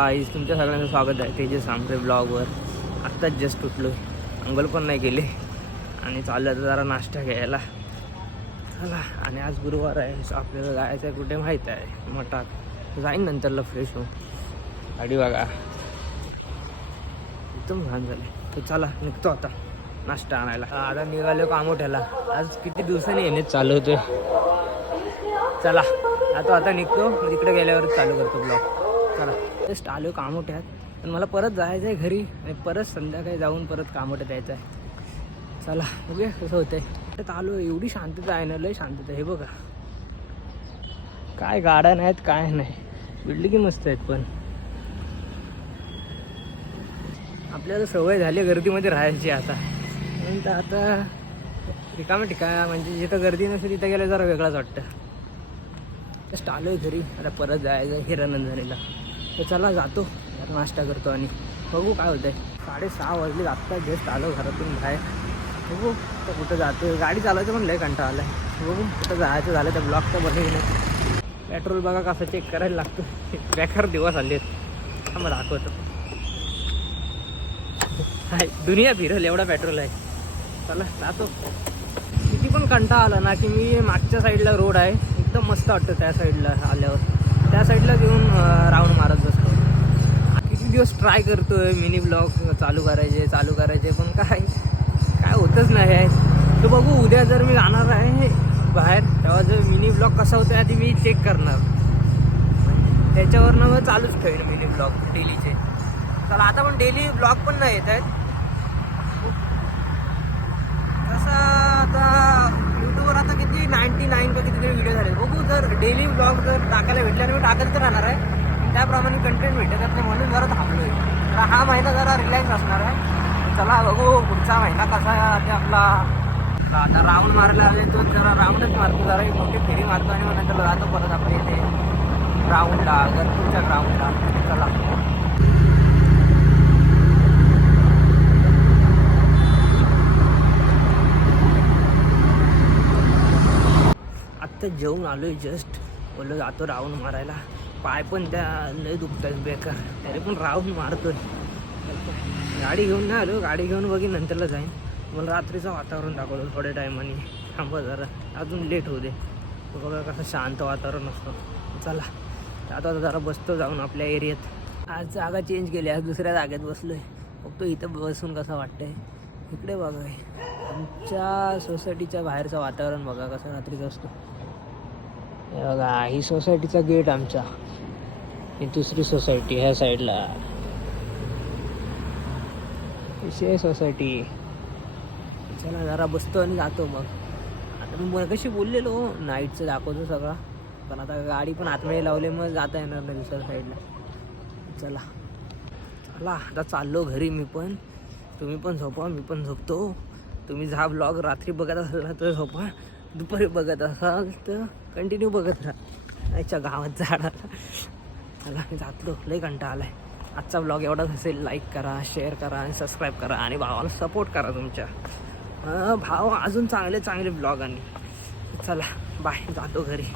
Eyes तुमच्या सगळ्यांचं स्वागत आहे तेजस आमचे ब्लॉगवर आत्ताच जस्ट उठलो. अंघोळ पण नाही केले. आणि चाललं तर जरा नाश्ता घ्यायला. चला आणि आज गुरुवार आहे आपल्याला जायचं आहे कुठे माहीत आहे? मठात. जाईन नंतरला फ्रेश होऊन. गाडी बघा. एकदम घाण झाले. तर चला निघतो आता. नाश्ता आणायला. आता निघालो कामोठ्याला आज किती दिवसांनी येणे चालू होतोय. चला आता आता निघतो. मग तिकडे गेल्यावर चालू करतो ब्लॉग जस्ट आलो कामोठ्यात. पण मला परत जायचं आहे घरी आणि परत संध्याकाळी जाऊन परत कामोठ्यात यायचं आहे. चला ओके कसं होतंय. त्यात आलो एवढी शांतता आहे ना लय शांतता हे बघा. काय गाड्या नाहीत काय नाही. बिल्डिंगी मस्त आहेत पण. आपल्याला सवय झाली गर्दीमध्ये राहायची आता. तर आता रिकामी ठिकाण म्हणजे जिथं गर्दी नसते तिथं गेलं जरा वेगळाच वाटतं. जस्ट आलोय घरी. आता परत जायचं हिरानंदनीला. तर चला जातो. नाश्ता करतो आणि बघू काय होतंय. साडेसहा वाजले आत्ता जस्ट आलो घरातून बाहेर. बघू तर कुठं जातो गाडी चालवायचं पण लय कंटाळा आलाय बघू कुठं जायचं झालं तर ब्लॉक तर बघेल पेट्रोल बघा कसं चेक करायला लागतं बेकार दिवस आले आहेत. मग दाखवतो. हाय दुनिया फिरल एवढा पेट्रोल आहे. चला जातो. किती पण कंटाळा आला ना की मी मागच्या साईडला रोड आहे. एकदम मस्त वाटतं त्या साईडला आल्यावर. दिवस ट्राय करतोय मिनी ब्लॉग चालू करायचे चालू करायचे पण काय काय होतच नाही आहे. तर बघू उद्या जर मी जाणार आहे बाहेर तेव्हा जर मिनी ब्लॉग कसा होतो आधी मी चेक करणार. त्याच्यावरनं मग चालूच ठेवेन मिनी ब्लॉग डेलीचे चला आता पण डेली ब्लॉग पण नाही येत आहेत. तसं आता यूट्यूबवर आता किती नाईन्टी नाईन का किती व्हिडिओ झाले बघू जर डेली ब्लॉग जर टाकायला भेटल्याने मी टाकत तर राहणार आहे. त्याप्रमाणे कंटेंट भेटत नाही म्हणून जरा थांबलो आहे तर हा महिना जरा रिलॅक्स असणार आहे. चला बघू पुढचा महिना कसा आहे ते आपला आता राऊंड मारला आहे तो जरा राऊंडच मारतो जरा एक मोठी फेरी मारतो आणि म्हणा नंतर जातो परत आपल्या इथे. राऊंडला गरपूरच्या ग्राउंडला चला. आत्ता जेवून आलोय जस्ट बोललो जातो राऊंड मारायला. पाय पण त्या लय दुखतात बेकार. तरी पण राहून मारतोय. गाडी घेऊन नाही आलो गाडी घेऊन बघीन नंतरला जाईन. मला रात्रीचं वातावरण दाखवलं थोड्या टायमाने. थांबा जरा अजून लेट होऊ दे. बघा कसं शांत वातावरण असतं. चला आता आता जरा बसतो जाऊन आपल्या एरियात. आज जागा चेंज केली आज दुसऱ्या जागेत बसलोय. बघतो इथं बसून कसं वाटतंय. इकडे बघा आमच्या सोसायटीच्या बाहेरचं वातावरण बघा कसं रात्रीचं असतो. हे बघा ही सोसायटीचा गेट आमचा. ही दुसरी सोसायटी ह्या साईडला विषय सोसायटी चला जरा बसतो आणि जातो मग. आता मी कशी बोललेलो नाईटचं दाखवतो सगळं. पण आता गाडी पण आतमध्ये लावले मग जाता येणार नाही दुसऱ्या साईडला चला. चला आता चाललो घरी मी पण. तुम्ही पण झोपा मी पण झोपतो. तुम्ही जा ब्लॉग रात्री बघत असाल ना तर झोपा. दुपारी बघत असाल तर कंटिन्यू बघत राहा. आईच्या गावात झाडाला चला मी जातलो लय कंटाळा आलाय. आजचा ब्लॉग एवढाच असेल लाईक करा शेअर करा आणि सबस्क्राईब करा आणि भावाला सपोर्ट करा तुमच्या. भाव अजून चांगले चांगले ब्लॉग आणि. चला बाय जातो घरी.